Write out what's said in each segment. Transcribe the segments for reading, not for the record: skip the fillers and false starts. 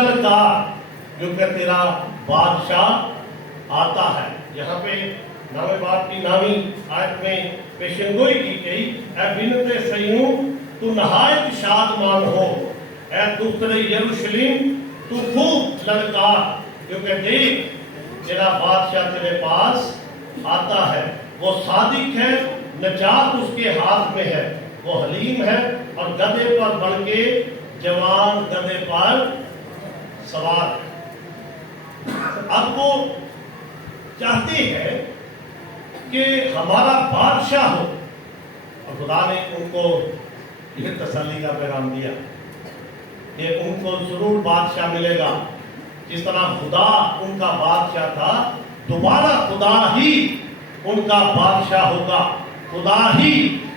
للکار کیونکہ تیرا بادشاہ آتا ہے۔ یہاں پہ نامے باپ کی نامی آیت میں پیشن گوئی کی گئی، اے بنت صیون تو نہایت شادمان ہو، اے دختر یروشلم تو خوب للکار کیونکہ دیکھ تیرا بادشاہ تیرے پاس آتا ہے، وہ صادق ہے، نجات اس کے ہاتھ میں ہے، وہ حلیم ہے اور گدھے پر بڑھ کے جوان گدھے پر سوار ہے۔ اب وہ چاہتے ہیں کہ ہمارا بادشاہ ہو، اور خدا نے ان کو یہ تسلی کا پیغام دیا کہ ان کو ضرور بادشاہ ملے گا۔ جس طرح خدا ان کا بادشاہ تھا، دوبارہ خدا ہی ان کا بادشاہ ہوگا، خدا ہی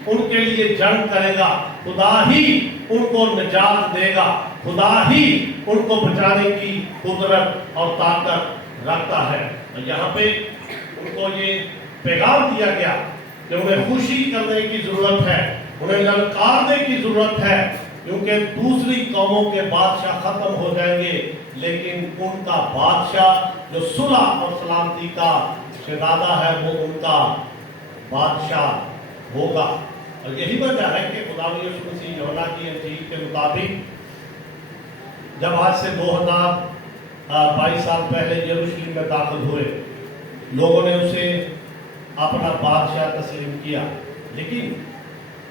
ان کے لیے جنگ کرے گا، خدا ہی ان کو نجات دے گا، خدا ہی ان کو بچانے کی قدرت اور طاقت رکھتا ہے۔ اور یہاں پہ ان کو یہ پیغام دیا گیا کہ انہیں خوشی کرنے کی ضرورت ہے، انہیں للکارنے کی ضرورت ہے، کیونکہ دوسری قوموں کے بادشاہ ختم ہو جائیں گے، لیکن ان کا بادشاہ جو صلح اور سلامتی کا شہزادہ ہے وہ ان کا بادشاہ ہوگا۔ اور یہی وجہ ہے کہ خدا یسوع مسیح یوحنا کی انجیل کے مطابق جب آج سے 2022 سال پہلے یروشلم میں داخل ہوئے، لوگوں نے اسے اپنا بادشاہ تسلیم کیا، لیکن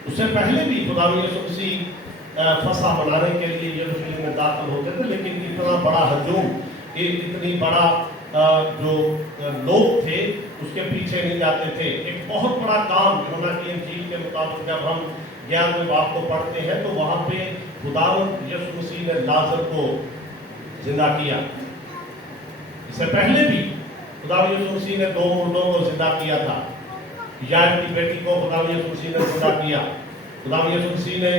اس سے پہلے بھی خدا یسوع مسیح فسح منانے کے لیے یروشلم میں داخل ہوتے تھے، لیکن اتنا بڑا ہجوم، اتنی بڑا جو لوگ تھے اس کے پیچھے نہیں جاتے تھے۔ ایک بہت بڑا کام یوحنا کی انجیل کے مطابق جب ہم 11ویں باب کو پڑھتے ہیں تو وہاں پہ خداوند یسوع مسیح نے لازر کو زندہ کیا۔ اس سے پہلے بھی خداوند یسوع مسیح نے 2 مردوں کو زندہ کیا تھا۔ یائر کی بیٹی کو خداوند یسوع مسیح نے زندہ کیا، خداوند یسوع مسیح نے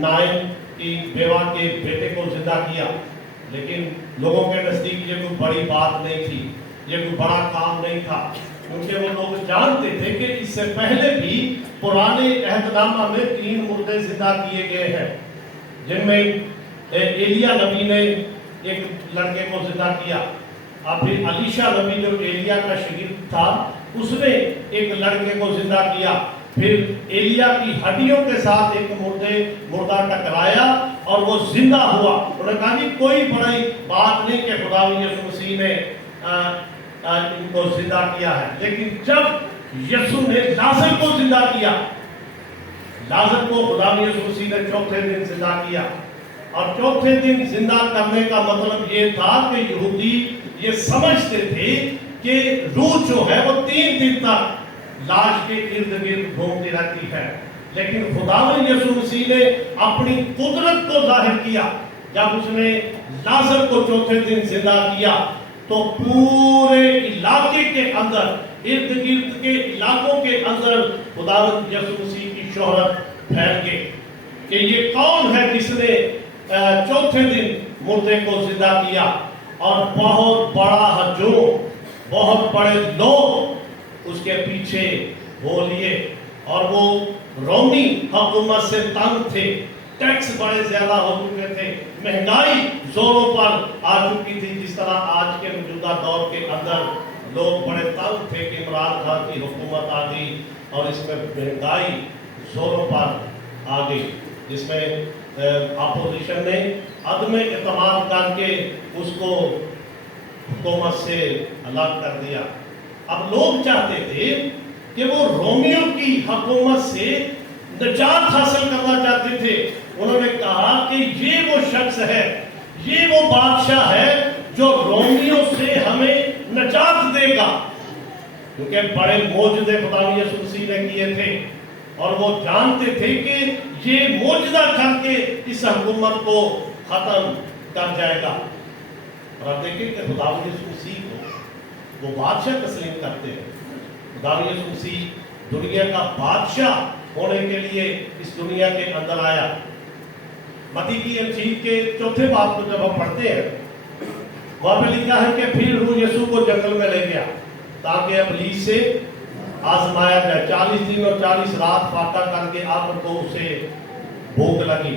نائن کی بیوہ کے بیٹے کو زندہ کیا، لیکن لوگوں کے نزدیک یہ کوئی بڑی بات نہیں تھی، یہ کوئی بڑا کام نہیں تھا، کیونکہ وہ لوگ جانتے تھے کہ اس سے پہلے بھی پرانے عہد نامہ میں 3 مردے زندہ کیے گئے ہیں، جن میں ایلیا نبی نے ایک لڑکے کو زندہ کیا، اور پھر علیشا نبی جو ایلیا کا شاگرد تھا اس نے ایک لڑکے کو زندہ کیا، پھر ایلیا کی ہڈیوں کے ساتھ ایک مردہ ٹکرایا اور وہ زندہ ہوا۔ انہوں نے کہا کہ کوئی بڑی بات نہیں کہ خدا یسوع مسیح نے ان کو زندہ کیا ہے، لیکن جب یسوع نے لازر کو زندہ کیا، لازر کو خدا یسوع مسیح نے چوتھے دن زندہ کیا، اور چوتھے دن زندہ کرنے کا مطلب یہ تھا کہ یہودی یہ سمجھتے تھے کہ روح جو ہے وہ 3 دن تک لاش کے ارد گرد گھومتی رہتی ہے، لیکن خداوند یسوع مسیح نے اپنی قدرت کو ظاہر کیا جب اس نے لازر کو چوتھے دن زندہ کیا، تو پورے علاقے کے اندر، ارد گرد کے علاقوں کے اندر خداوند یسوع مسیح کی شہرت پھیل گئی کہ یہ کون ہے جس نے چوتھے دن مردے کو زندہ کیا، اور بہت بڑا ہجوم، بہت بڑے لوگ اس کے پیچھے ہو لیے، اور وہ رومی حکومت سے تنگ تھے، ٹیکس بڑے زیادہ ہو چکے تھے، مہنگائی زوروں پر آ چکی تھی، جس طرح آج کے موجودہ دور کے اندر لوگ بڑے تنگ تھے کہ عمران خان کی حکومت آ گئی اور اس میں مہنگائی زوروں پر آ گئی، جس میں اپوزیشن نے عدم اعتماد کر کے اس کو حکومت سے الگ کر دیا۔ اب لوگ چاہتے تھے کہ وہ رومیوں کی حکومت سے نجات حاصل کرنا چاہتے تھے۔ انہوں نے کہا کہ یہ وہ شخص ہے، یہ وہ بادشاہ ہے جو رومیوں سے ہمیں نجات دے گا، کیونکہ بڑے معجزے خدا یسوع مسیح نے کیے تھے، اور وہ جانتے تھے کہ یہ معجزہ کر کے اس حکومت کو ختم کر جائے گا۔ اور اب دیکھیں کہ خدا یسوع مسیح کو وہ بادشاہ تسلیم کرتے ہیں۔ خدا یسوع مسیح دنیا کا بادشاہ ہونے کے لیے اس دنیا کے اندر آیا۔ متی کی انجیل کے 4 باب کو جب ہم پڑھتے ہیں، وہاں پہ لکھا ہے کہ پھر روح یسوع کو جنگل میں لے گیا تاکہ ابلیس سے آزمایا جائے۔ 40 دن اور 40 رات فاقہ کر کے آخر کو اسے بھوک لگی،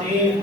3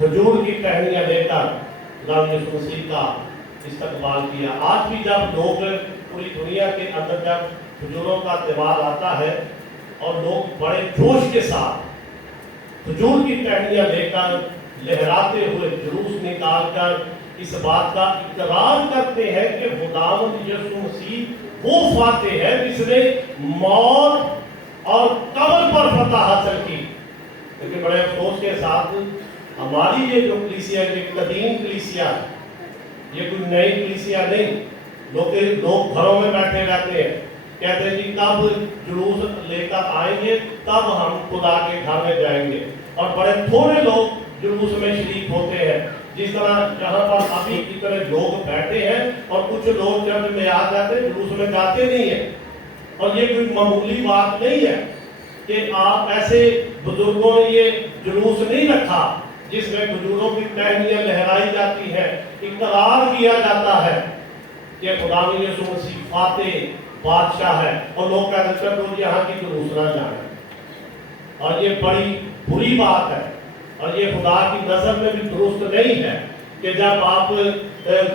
حضور کی ٹہنیاں لے کر غلام یسوع مسیح کا استقبال کیا۔ آج بھی جب لوگ پوری دنیا کے اندر جب حضوروں کا تہوار آتا ہے اور لوگ بڑے جوش کے ساتھ حضور کی ٹہنیاں لے کر لہراتے ہوئے جلوس نکال کر اس بات کا اقرار کرتے ہیں کہ خداوند یسوع مسیح وہ فاتح ہے جس نے موت اور قبر پر فتح حاصل کی۔ لیکن بڑے افسوس کے ساتھ ہماری یہ جو کلیسیا ہے، یہ قدیم کلیسیا ہے، یہ کوئی نئی کلیسیا نہیں۔ لوگ گھروں میں بیٹھے رہتے ہیں، کہتے ہیں جی کب جلوس لے کر آئیں گے تب ہم خدا کے گھر میں جائیں گے، اور بڑے تھوڑے لوگ جلوس میں شریک ہوتے ہیں۔ جس طرح جہاں پر ابھی اتنے لوگ بیٹھے ہیں اور کچھ لوگ چرچ میں آ جاتے ہیں، جلوس میں جاتے نہیں ہیں، اور یہ کوئی معمولی بات نہیں ہے کہ آپ ایسے بزرگوں نے یہ جلوس نہیں رکھا جس میں بزرگوں کی ٹہنیاں لہرائی جاتی ہے، اقرار کیا جاتا ہے کہ خدا یسوع مسیح فاتح بادشاہ ہے، اور لوگ کہتے ہیں چلو یہاں کی جلوس نہ جائیں، اور یہ بڑی بری بات ہے، اور یہ خدا کی نظر میں بھی درست نہیں ہے کہ جب آپ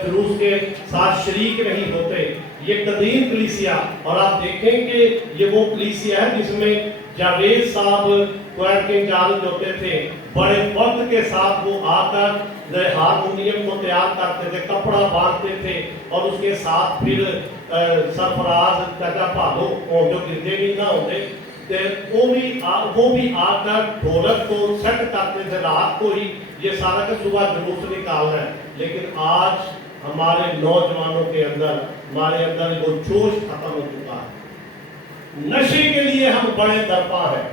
جلوس کے ساتھ شریک نہیں ہوتے۔ یہ قدیم کلیسیا، اور آپ دیکھیں کہ یہ وہ کلیسیا ہے جس میں جاوید صاحب کویت کے انچارج ہوتے تھے، بڑے وقت کے ساتھ وہ آ کر ہارمونیم کو تیار کرتے تھے، کپڑا باندھتے تھے، اور اس کے ساتھ پھر سرفراز چچا پالو جو گردے بھی نہ ہوتے، وہ بھی آ کر ڈھولک کو سیٹ کرتے تھے رات کو ہی، یہ سارا کہ صبح جلوس نکالنا ہے۔ لیکن آج ہمارے نوجوانوں کے اندر، ہمارے اندر وہ جوش ختم ہو چکا ہے۔ نشے کے لیے ہم بڑے درپا ہیں،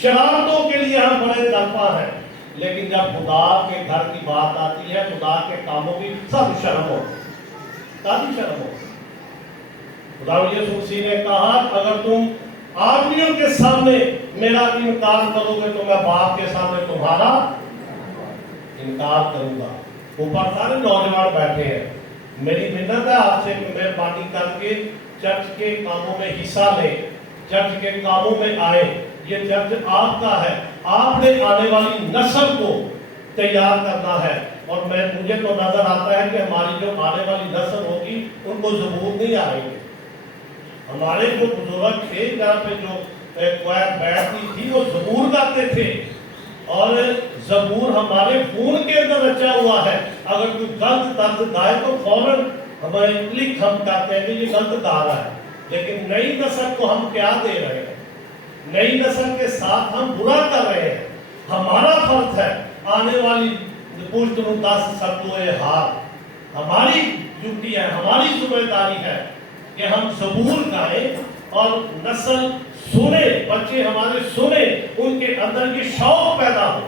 شرارتوں کے لیے ہم بڑے درپا ہیں، لیکن جب خدا کے گھر کی بات آتی ہے، خدا کے کاموں کی، سب شرم ہو، سب شرم ہو۔ خدا یسوع مسیح نے کہا اگر تم آدمیوں کے سامنے میرا انکار کرو گے تو میں باپ کے سامنے تمہارا انکار کروں گا۔ اوپر سارے نوجوان بیٹھے ہیں، میری منت ہے آپ سے کہ مہربانی کر کے چرچ کے کاموں میں حصہ لیں، چرچ کے کاموں میں آئے۔ یہ چرچ آپ کا ہے، آپ نے آنے والی نسل کو تیار کرنا ہے، اور مجھے تو نظر آتا ہے کہ ہماری جو آنے والی نسل ہوگی ان کو زبور نہیں آئیں گے۔ ہمارے جو بزرگ تھے جہاں پہ جو کویت بیٹھتی تھی وہ زبور گاتے تھے، اور زبور ہمارے خون کے اندر رچا ہوا ہے۔ اگر کوئی غلط طرز گائے تو فوراً ہمیں کلک ہم کرتے ہیں کہ یہ غلط گا رہا ہے، لیکن نئی نسل کو ہم کیا دے رہے ہیں؟ نئی نسل کے ساتھ ہم برا کر رہے ہیں۔ ہمارا فرض ہے آنے والی پشت نو 10 سردوئے ہار، ہماری ڈیوٹی ہے، ہماری ذمہ داری ہے کہ ہم زبور گائیں اور نسل سنے، بچے ہمارے سنے، ان کے اندر یہ شوق پیدا ہو۔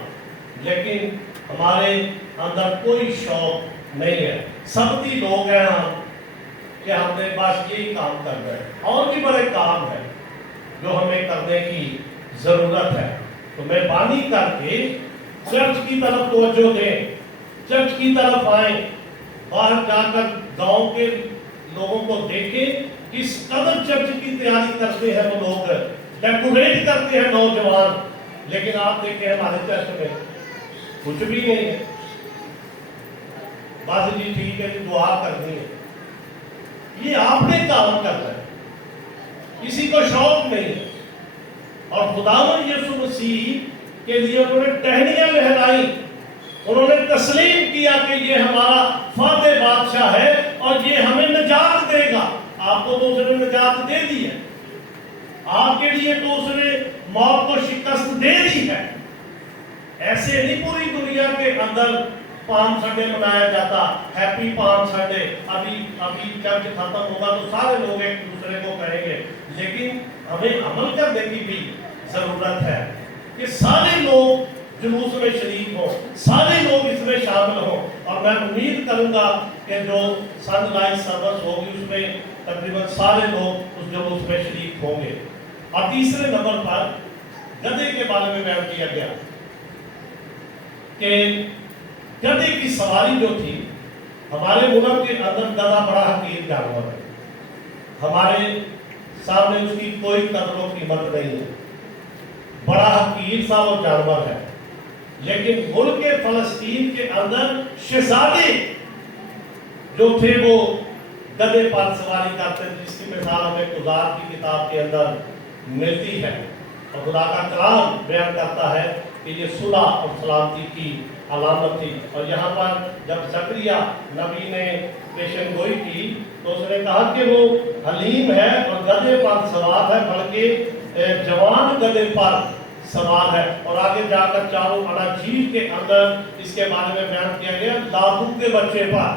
لیکن ہمارے اندر کوئی شوق نہیں ہے، سبتی لوگ ہیں ہم کہ ہم نے بس یہی کام کر رہے ہیں، اور بھی بڑے کام ہیں جو ہمیں کرنے کی ضرورت ہے۔ تو مہربانی کر کے چرچ کی طرف توجہ دیں، چرچ کی طرف آئیں، باہر جا کر گاؤں کے لوگوں کو دیکھیں کس قدر چرچ کی تیاری کرتے ہیں وہ لوگ، ڈیکوریٹ کرتے ہیں نوجوان، لیکن آپ دیکھیں ہمارے چرچ میں کچھ بھی نہیں ہے، بس جی ٹھیک ہے جی دعا کرنی ہے۔ یہ آپ نے کام کرنا ہے، کسی کو شوق نہیں ہے۔ اور خداوند یسوع مسیح کے لیے انہوں نے ٹہنیاں لہرائی، انہوں نے تسلیم کیا کہ یہ ہمارا فاتح بادشاہ ہے اور یہ ہمیں نجات دے گا۔ آپ کو تو اس نے نجات دے دی ہے، آپ کے لیے تو اس نے موت کو شکست دے دی ہے۔ ایسے نہیں پوری دنیا کے اندر پام سنڈے منایا جاتا، ہیپی پام سنڈے، ابھی چرچ ختم ہوگا تو سارے لوگ ایک دوسرے کو کہیں گے، لیکن ہمیں عمل کرنے کی بھی ضرورت ہے کہ سارے لوگ جلوس میں شریک ہوں، سارے لوگ اس میں شامل ہوں۔ اور میں امید کروں گا کہ جو سن لائف سروس ہوگی اس میں تقریباً سارے لوگ اس جلوس میں شریک ہوں گے۔ اور تیسرے نمبر پر گدھے کے بارے میں بیان کیا گیا کہ گدھے کی سواری جو تھی، ہمارے ملک کے اندر گدھا بڑا حقیر جانور ہے، ہمارے سامنے اس کی کوئی قدر و قیمت نہیں ہے، بڑا حقیر سا وہ جانور ہے۔ لیکن ملک فلسطین کے اندر شہزادے جو تھے وہ گدھے پر سواری کرتے تھے، جس کی مثال ہمیں قضات کی کتاب کے اندر ملتی ہے، اور خدا کا کلام بیان کرتا ہے کہ یہ صلح اور سلامتی کی علامت تھی۔ اور یہاں پر جب زکریا نبی نے پیشن گوئی کی تو اس نے کہا کہ وہ حلیم ہے اور گدھے پر سوار ہے، بلکہ جوان گدھے پر سوال ہے۔ اور آگے جا کر چاروں اناجیل کے اندر اس کے بارے میں بیان کیا گیا دادو کے بچے پر۔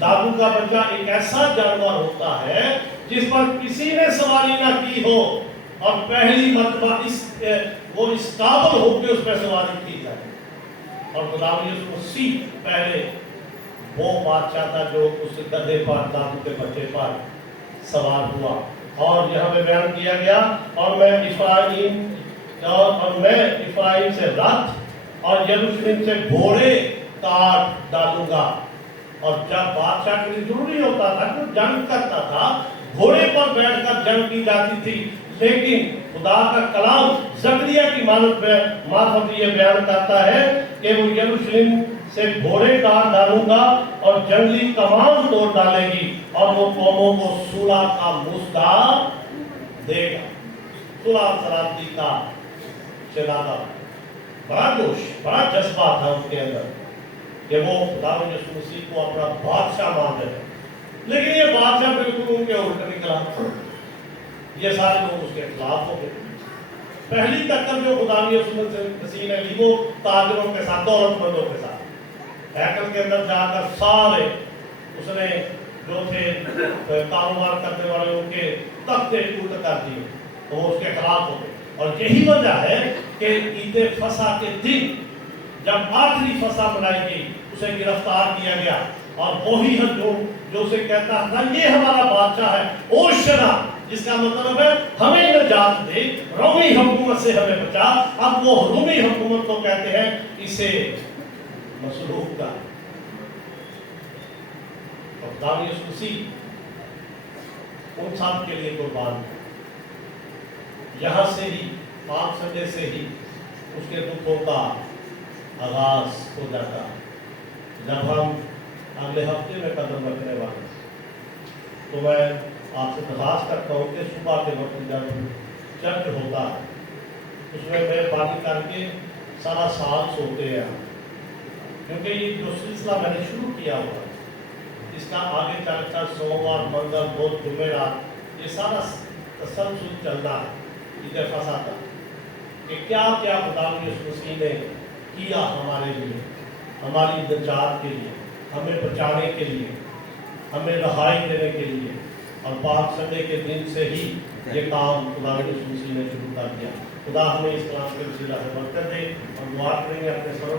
دادو کا بچہ ایک ایسا جانور ہوتا ہے جس پر کسی نے سواری نہ کی ہو اور پہلی مرتبہ وہ اس قابل ہو کے اس پہ سواری کی جائے۔ اور خدا یسوع مسیح پہلے وہ بادشاہ تھا جو اس گدھے پر دادو کے بچے پر سوار ہوا۔ اور یہاں پہ بیان کیا گیا اور میں افرائیم سے رتھ اور یروشلم سے گھوڑے کاٹ ڈالوں گا۔ اور جب بادشاہ کے لیے ضروری ہوتا تھا کہ جنگ کرتا تھا، گھوڑے پر بیٹھ کر جنگ کی جاتی تھی، لیکن خدا کا کلام زکریا کی معرفت یہ بیان کرتا ہے کہ وہ یروشلم سے گھوڑے کاٹ ڈالوں گا اور جنگلی کمان توڑ ڈالے گی، اور وہ قوموں کو صلح کا مژدہ دے گا۔ صلح سلامتی کا شہزادہ، بڑا جوش، بڑا جذبہ تھا اس کے اندر کہ وہ خدا یسوع مسیح کو اپنا بادشاہ مان رہے ہیں۔ لیکن یہ بادشاہ بالکل ان کے الٹ نکلا، یہ سارے لوگ اس کے خلاف ہو گئے۔ پہلی ٹکر جو خدا یسوع مسیح نے لی وہ تاجروں کے ساتھ، دولت مندوں کے ساتھ۔ ہیکل کے اندر جا کر سارے اس نے جو تھے کاروبار کرنے والے ان کے تختے ٹوٹ کر دیے، تو وہ اس کے خلاف ہو گئے۔ اور یہی وجہ ہے کہ عید فصح کے دن جب آخری فصح منائی گئی اسے گرفتار کیا گیا، اور وہی جو اسے کہتا تھا یہ ہمارا بادشاہ ہے، اوشنا، جس کا مطلب ہے ہمیں نجات دے، رومی حکومت سے ہمیں بچا۔ اب وہ رومی حکومت کو کہتے ہیں اسے مسلوب کا۔ اور خدا یسوع مسیح ان سب کے لیے قربان ہے۔ یہاں سے ہی پاک سنڈے سے ہی اس کے دکھوں کا آغاز ہو جاتا ہے۔ جب ہم اگلے ہفتے میں قدم رکھنے والے تو میں آپ سے درخواست کرتا ہوں کہ صبح کے وقت جب چرچ ہوتا ہے اس میں مہربانی کر کے سارا سال سوتے ہیں، کیونکہ یہ جو سلسلہ میں نے شروع کیا ہوا اس کا آگے چل کر سوموار، منگل، بدھ، جمعرات یہ سارا تسلسل چلنا ہے عید فصح کا، کہ کیا کیا خدا یسوع مسیح نے کیا ہمارے لیے، ہماری نجات کے لیے، ہمیں بچانے کے لیے، ہمیں رہائی دینے کے لیے۔ اور پاک سنڈے کے دن سے ہی یہ کام خدا یسوع مسیح نے شروع کر دیا۔ خدا ہمیں اس کلام کے وسیلہ سے برکت دے، اور دعا کریں گے اپنے سروں